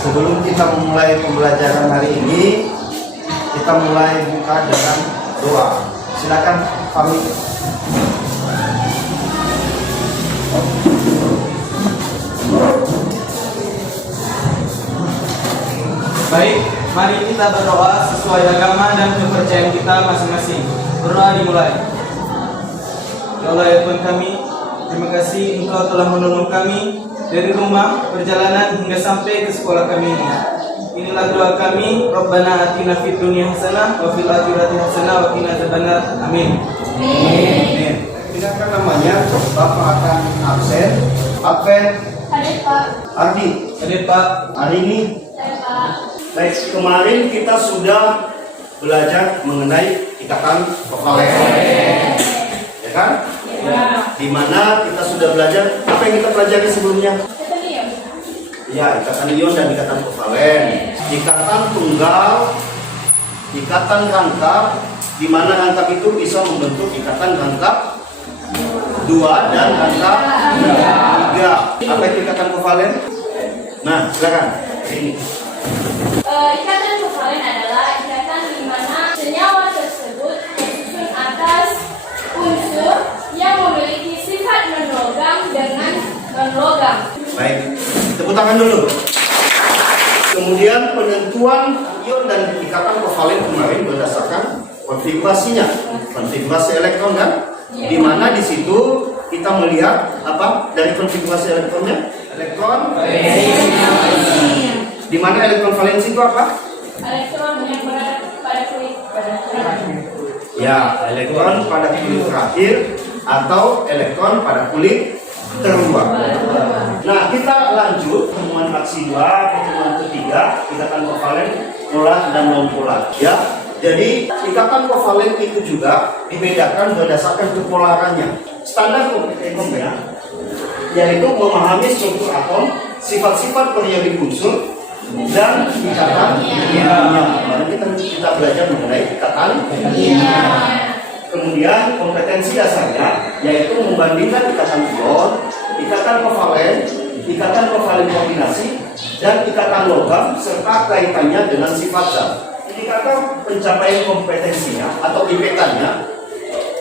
Sebelum kita memulai pembelajaran hari ini, kita mulai buka dengan doa. Silakan pamit. Baik, mari kita berdoa sesuai agama dan kepercayaan kita masing-masing. Berdoa dimulai. Ya Allah ya Tuhan kami, terima kasih Engkau telah menolong kami dari rumah, perjalanan hingga sampai ke sekolah kami ini. Inilah doa kami. Rabbana atina fid dunya hasanah wa fil akhirati hasanah wa qina adzabannar. Amin. Amin. Silakan namanya, Bapak akan absen. Absen. Hadir Pak. Ardi. Hadir Pak. Hari ini. Saya Pak. Baik, kemarin kita sudah belajar mengenai ikatan kovalen. Ya kan? Ya. Di mana kita sudah belajar apa yang kita pelajari sebelumnya? Ya, ikatan ion dan ikatan kovalen. Ikatan tunggal, ikatan rangkap, di mana rangkap itu bisa membentuk ikatan rangkap 2 dan rangkap 3. Apa itu ikatan kovalen? Nah, silakan. Ini. Ikatan kovalen adalah ikatan di mana senyawa tersebut tersusun atas unsur yang memiliki sifat non-logam dengan non-logam. Baik, tepuk tangan dulu. Kemudian penentuan ion dan ikatan kovalen kemarin berdasarkan konfigurasinya, konfigurasi elektron kan? Di mana di situ kita melihat apa dari konfigurasi elektronnya? Elektron. Di mana elektron valensi itu apa? Elektron yang berada pada kulit Ya, elektron pada kulit terakhir atau elektron pada kulit terluar. Nah, kita lanjut pertemuan aksi 2, pertemuan ketiga, ikatan kovalen polar dan non polar. Ya, jadi ikatan kovalen itu juga dibedakan berdasarkan kepolarannya. Standar Ekom ya, yaitu memahami struktur atom, sifat-sifat periodik unsur dan ikatan kimia. Mari kita belajar mengenai ikatan kimia. Kemudian kompetensi dasarnya yaitu membandingkan ikatan ion, ikatan kovalen kombinasi, dan ikatan logam serta kaitannya dengan sifat zat. Indikator pencapaian kompetensinya atau IPK-nya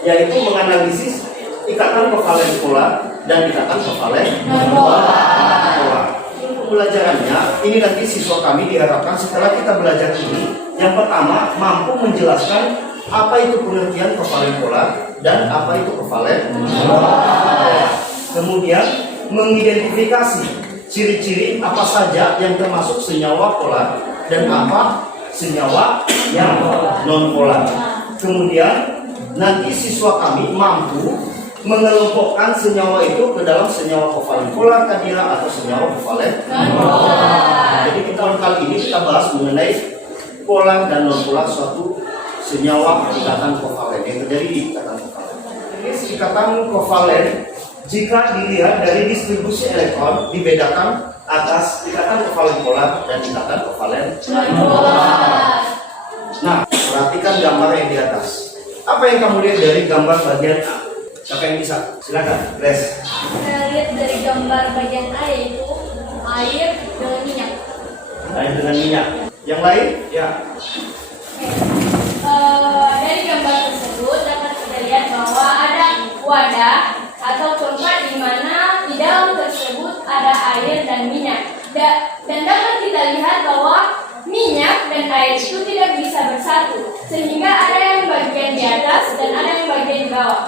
yaitu menganalisis ikatan kovalen polar dan ikatan kovalen polar. Pembelajarannya ini nanti siswa kami diharapkan setelah kita belajar ini, yang pertama mampu menjelaskan apa itu pengertian kovalen polar dan apa itu kovalen polar. Kemudian mengidentifikasi ciri-ciri apa saja yang termasuk senyawa polar dan apa senyawa yang non polar. Kemudian nanti siswa kami mampu mengelompokkan senyawa itu ke dalam senyawa kovalen polar tadilah atau senyawa kovalen polar. Jadi kita kali ini kita bahas mengenai polar dan non polar suatu senyawa ikatan kovalen yang terjadi di ikatan kovalen. Ini ikatan kovalen jika dilihat dari distribusi elektron dibedakan atas ikatan kovalen polar dan ikatan kovalen polar. Nah, perhatikan gambar yang di atas. Apa yang kamu lihat dari gambar bagian A? Siapa yang bisa? Silakan, Grace. Saya lihat dari gambar bagian A yaitu air dengan minyak. Air dengan minyak. Yang lain? Ya. Dari gambar tersebut dapat kita lihat bahwa ada wadah atau tempat di mana di dalam tersebut ada air dan minyak. Dan dapat kita lihat bahwa minyak dan air itu tidak bisa bersatu, sehingga ada yang bagian di atas dan ada yang bagian di bawah.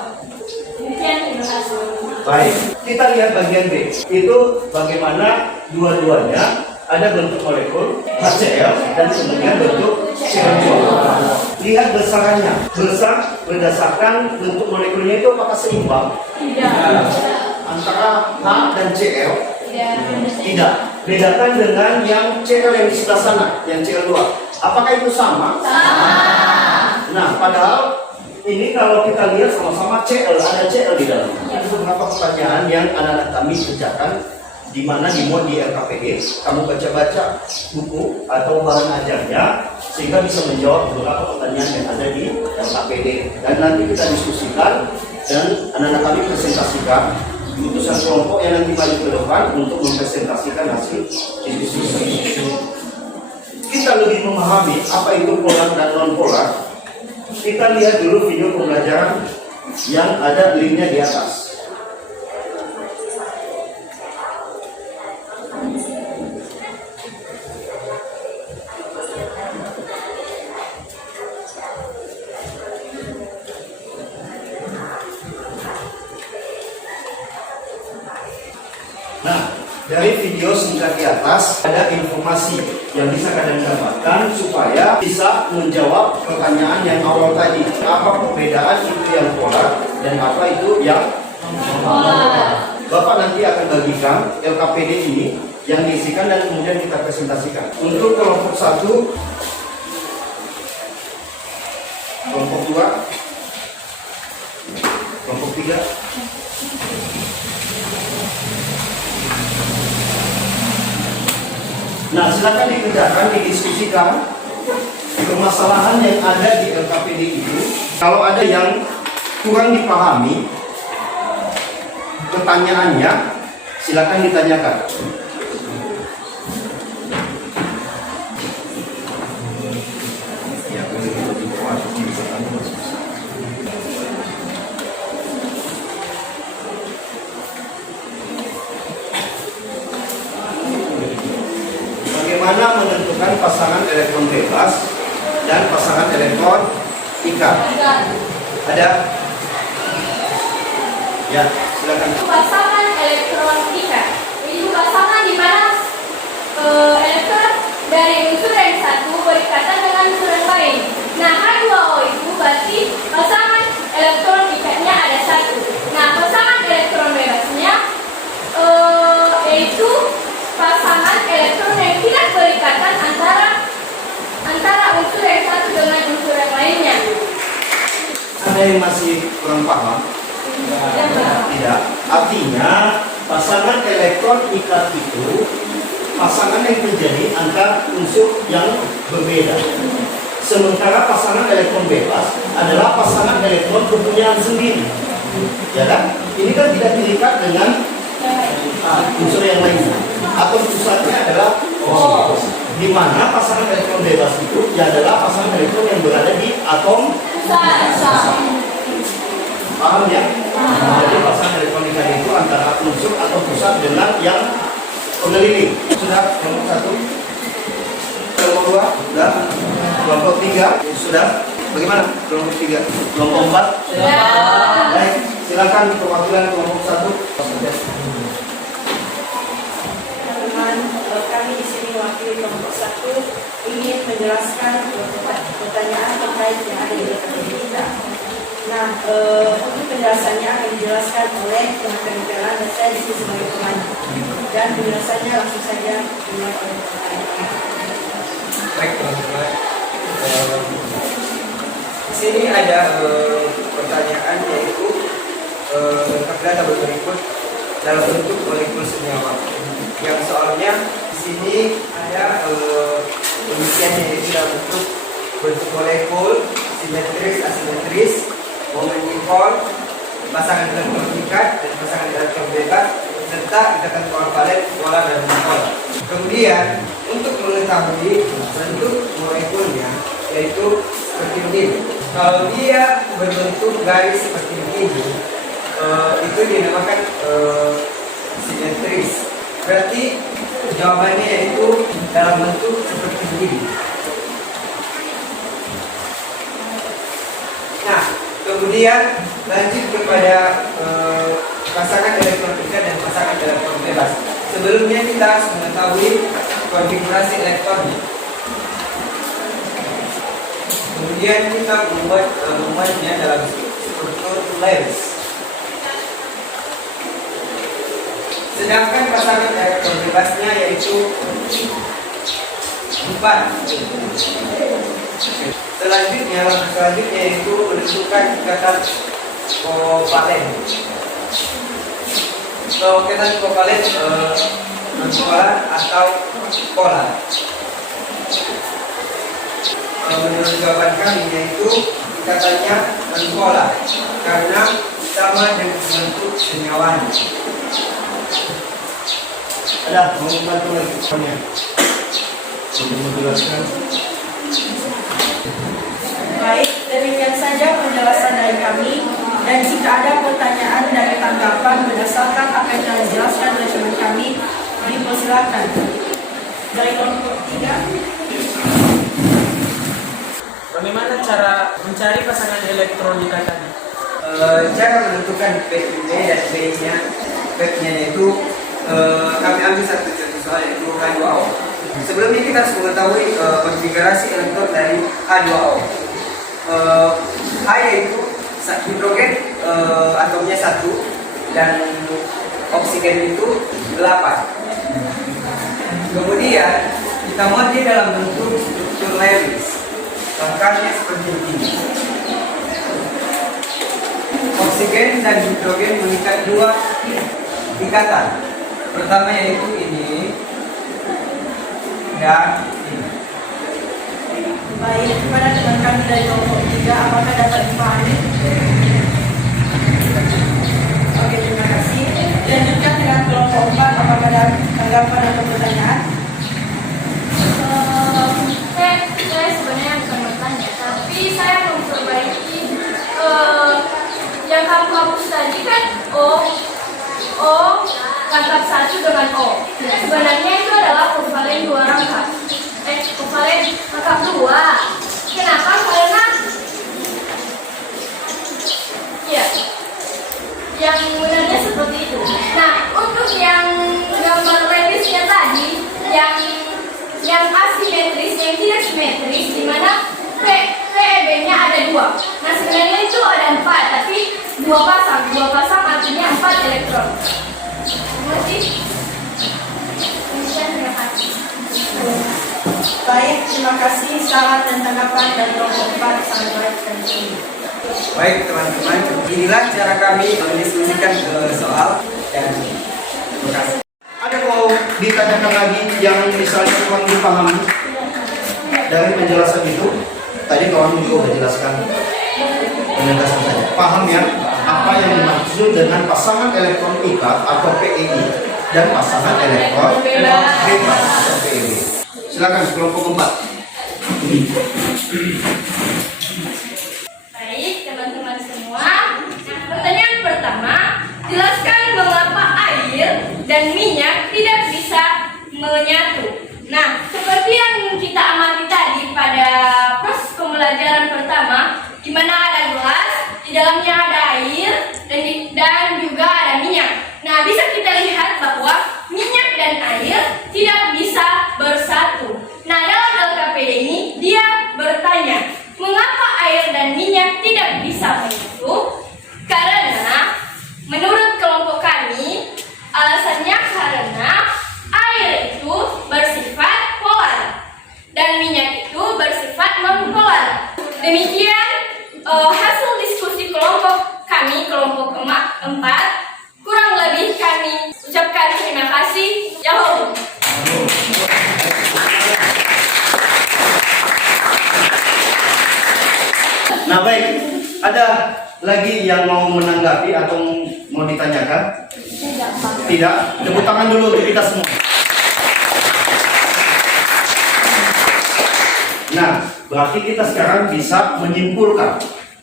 Demikian, terima kasih. Baik, kita lihat bagian B. Itu bagaimana dua-duanya ada bentuk molekul HCl dan kemudian bentuk CO2. Lihat besarannya. Besar berdasarkan bentuk molekulnya itu apakah seimbang? Tidak. Antara H dan Cl? Tidak. Tidak. Bedakan dengan yang Cl yang di sebelah sana, yang Cl2. Apakah itu sama? Sama. Nah, padahal ini kalau kita lihat sama-sama Cl, ada Cl di dalam. Ada beberapa pertanyaan yang anak-anak kami kerjakan di mana dimuat di LKPD. Kamu baca-baca buku atau bahan ajarnya sehingga bisa menjawab beberapa pertanyaan yang ada di LKPD. Dan nanti kita diskusikan dan anak-anak kami presentasikan utusan kelompok yang nanti maju ke depan untuk mempresentasikan hasil diskusi. lebih memahami apa itu polar dan non polar, kita lihat dulu video pembelajaran yang ada linknya di atas. Nah, dari video singkat di atas ada informasi yang bisa kalian dapatkan supaya bisa menjawab pertanyaan yang awal tadi. Apa perbedaan itu yang polar dan apa itu yang Polar. Bapak nanti akan bagikan LKPD ini yang diisikan dan kemudian kita presentasikan. Untuk kelompok 1, kelompok 2, kelompok 3. Nah, silakan dikerjakan, didiskusikan permasalahan yang ada di LKPD itu. Kalau ada yang kurang dipahami pertanyaannya, silakan ditanyakan. Ya, bagaimana menentukan pasangan elektron bebas dan pasangan elektron ikat? Ada? Ya, silakan. Pasangan elektron ikat. Itu pasangan di mana elektron dari unsur yang satu berikatan dengan unsur yang lain. Nah, H2O itu berarti pasangan elektron ikatnya ada satu. Nah, pasangan elektron bebasnya yaitu pasangan elektron yang tidak berikatan antara unsur yang satu dengan unsur yang lainnya. Ada yang masih kurang paham? Tidak. Artinya pasangan elektron ikat itu pasangan yang terjadi antar unsur yang berbeda. Sementara pasangan elektron bebas adalah pasangan elektron kepunyaan sendiri. Ya kan? Ini kan tidak terikat dengan unsur yang lainnya. Atau pusatnya adalah di mana pasangan elektron bebas itu adalah pasangan elektron yang berada di atom. Paham ya? Jadi pasangan elektron ikat itu antara unsur atau pusat dengan yang pengeliling. Sudah kelompok 1, kelompok 2, sudah, kelompok 3, sudah. Bagaimana kelompok 3? Kelompok 4? Baik, silakan perwakilan kelompok 1. Teman-teman, kami di sini wakil kelompok 1 ingin menjelaskan pertanyaan terkait yang ada di LKPD kita. Nah, untuk penjelasannya akan dijelaskan oleh teman-teman Nipelan dan saya di sini sebagai temannya. Dan penjelasannya langsung saja dimulai oleh teman-teman. Baik teman-teman, di sini ada pertanyaan yaitu lengkaplah tabel berikut dalam bentuk molekul senyawa. Yang soalnya di sini ada pembicaraan yaitu dalam bentuk molekul simetris, asimetris, momen dipol, pasangan elektron ikat dan pasangan elektron bebas, serta ikatan kovalent polar dan dipol. Kemudian untuk mengetahui bentuk molekulnya yaitu seperti ini. Kalau dia berbentuk garis seperti ini, itu dinamakan simetris. Berarti jawabannya yaitu dalam bentuk seperti ini. Nah, kemudian lanjut kepada pasangan elektron ikat dan pasangan elektron bebas. Sebelumnya kita harus mengetahui konfigurasi elektronnya. Kemudian kita membuatnya dalam struktur layers. Sedangkan pasangan elektron bebasnya yaitu 4. Selanjutnya yaitu menentukan ikatan kovalen. Kalau ikatan kovalen non-polar atau polar. Menurut jawaban kami yaitu ikatannya non-polar karena sama dengan bentuk senyawanya. Ada mau bantu lagi? untuk menjelaskan. Baik, demikian saja penjelasan dari kami. Dan jika ada pertanyaan dan tanggapan berdasarkan apa yang telah dijelaskan oleh teman kami, dipersilakan. Dari kelompok 3. Bagaimana cara mencari pasangan elektronika tadi? Cara menentukan PIB dan B-nya, PEP-nya itu kami ambil satu contoh soal yaitu H2O. Sebelumnya kita harus mengetahui konfigurasi elektron dari H2O. H yaitu hidrogen atomnya 1 dan oksigen itu 8. Kemudian kita mau dia dalam bentuk struktur Lewis. Langkahnya seperti ini. Oksigen dan hidrogen mengikat 2 ikatan. Pertama yaitu ini dan ini. Baik, kepada teman kami dari kelompok 3, apakah dapat dipahami? Oke, terima kasih. Dilanjutkan dengan kelompok 4, apakah ada tanggapan atau pertanyaan? Saya sebenarnya bukan bertanya, tapi saya mau memperbaiki yang kamu hapus tadi kan O rangkap 1 dengan O. Sebenarnya itu adalah kovalen 2 rangkap. Kovalen rangkap 2. Kenapa? Karena ya, yang benarnya seperti itu. Nah, untuk yang gambar Lewisnya tadi, yang asimetris, yang tidak simetris, di mana PEB-nya ada 2. Nah, sebenarnya itu ada 4, tapi 2 pasang artinya 4 elektron. Mengerti? Terima kasih. Baik, terima kasih. Saran dan tanggapan dari kelompok 4 sangat baik dan tinggi. Baik teman-teman, inilah cara kami mendiskusikan soal dan terima kasih. Ada mau ditanyakan lagi yang misalnya kurang dipahami dari penjelasan itu? Tadi kawan juga sudah jelaskan penjelasan saja. Paham ya apa yang dimaksud dengan pasangan elektron ikat atau PEI dan pasangan elektron bebas atau PEB. Silakan kelompok 4. Baik, teman-teman semua. Nah, pertanyaan pertama, jelaskan mengapa air dan minyak tidak bisa menyatu. Nah, seperti yang kita amati tadi pada proses pembelajaran pertama, di mana ada gelas, di dalamnya ada air dan juga ada minyak. Nah, bisa kita lihat bahwa minyak dan air tidak bisa bersatu. Nah, dalam LKPD ini dia bertanya, mengapa air dan minyak tidak bisa menyatu? Karena menurut kelompok kami, alasannya karena air itu bersifat polar dan minyak itu bersifat non-polar. Demikian hasil diskusi kelompok kami, kelompok 4. Kurang lebih kami ucapkan terima kasih. Yahoo! Nah baik, ada lagi yang mau menanggapi atau mau ditanyakan? Tidak? Tepuk tangan dulu untuk kita semua. Nah, berarti kita sekarang bisa menyimpulkan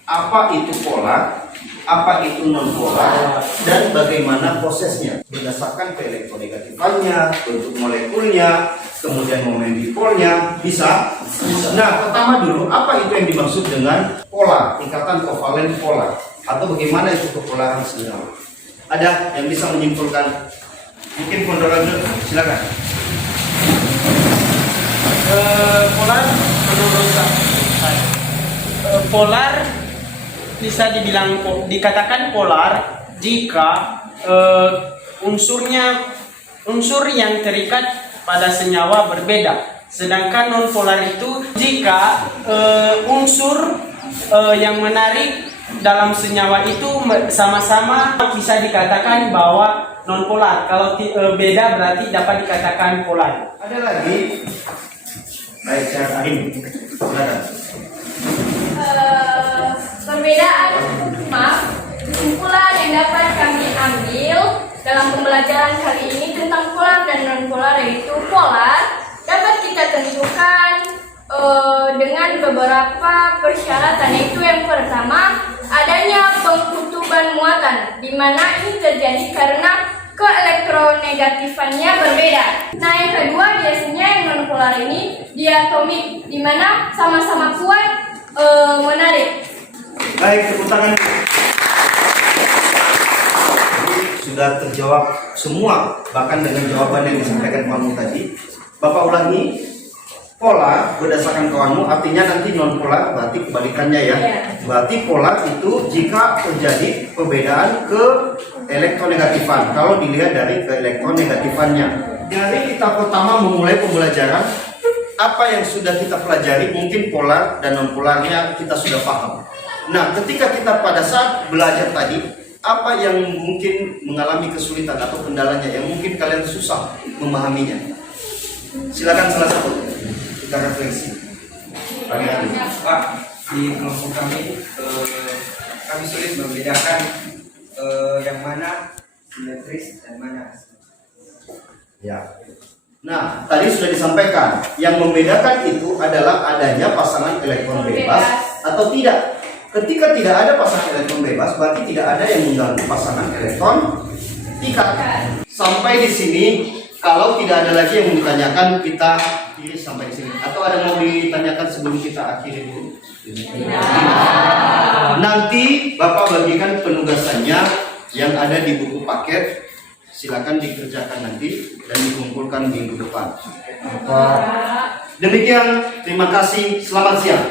apa itu polar, apa itu non polar, dan bagaimana prosesnya berdasarkan keelektronegatifannya, bentuk molekulnya, kemudian momen dipolnya. Bisa? Nah, pertama dulu, apa itu yang dimaksud dengan polar, ikatan kovalen polar, atau bagaimana itu kepolaran sebenarnya? Ada yang bisa menyimpulkan? Mungkin Pondorojo, silakan. Polar menurut saya, polar bisa dibilang dikatakan polar jika unsur yang terikat pada senyawa berbeda. Sedangkan non polar itu jika unsur yang menarik dalam senyawa itu sama-sama, bisa dikatakan bahwa non polar. Kalau beda berarti dapat dikatakan polar. Ada lagi? Baik, saya ini. Silakan. Perbedaan, kesimpulan yang dapat kami ambil dalam pembelajaran kali ini tentang polar dan non polar, yaitu polar dapat kita tentukan dengan beberapa persyaratan, yaitu yang pertama adanya pengkutuban muatan, di mana ini terjadi karena keelektronegatifannya berbeda. Nah, yang kedua biasanya yang nonpolar ini diatomik, di mana sama-sama kuat menarik. Baik, tepuk tangan. Sudah terjawab semua, bahkan dengan jawaban yang disampaikan kamu tadi. Bapak ulangi, pola berdasarkan kawanmu artinya nanti non pola berarti kebalikannya ya. Berarti pola itu jika terjadi perbedaan ke elektronegatifan. Kalau dilihat dari ke elektronegatifannya. Dari kita pertama memulai pembelajaran, apa yang sudah kita pelajari mungkin polar dan non polarnya kita sudah paham. Nah, ketika kita pada saat belajar tadi, apa yang mungkin mengalami kesulitan atau kendalanya yang mungkin kalian susah memahaminya? Silakan salah satu kita refleksi. Pak, di kelompok kami kami sulit membedakan yang mana simetris dan mana Ya. Nah, tadi sudah disampaikan, yang membedakan itu adalah adanya pasangan elektron bebas atau tidak. Ketika tidak ada pasangan elektron bebas, berarti tidak ada yang mengganggu pasangan elektron tingkat. Sampai di sini, kalau tidak ada lagi yang ditanyakan, kita akhiri sampai di sini. Atau ada yang mau ditanyakan sebelum kita akhiri dulu? Nanti Bapak bagikan penugasannya yang ada di buku paket. Silakan dikerjakan nanti dan dikumpulkan minggu depan. Demikian, terima kasih. Selamat siang.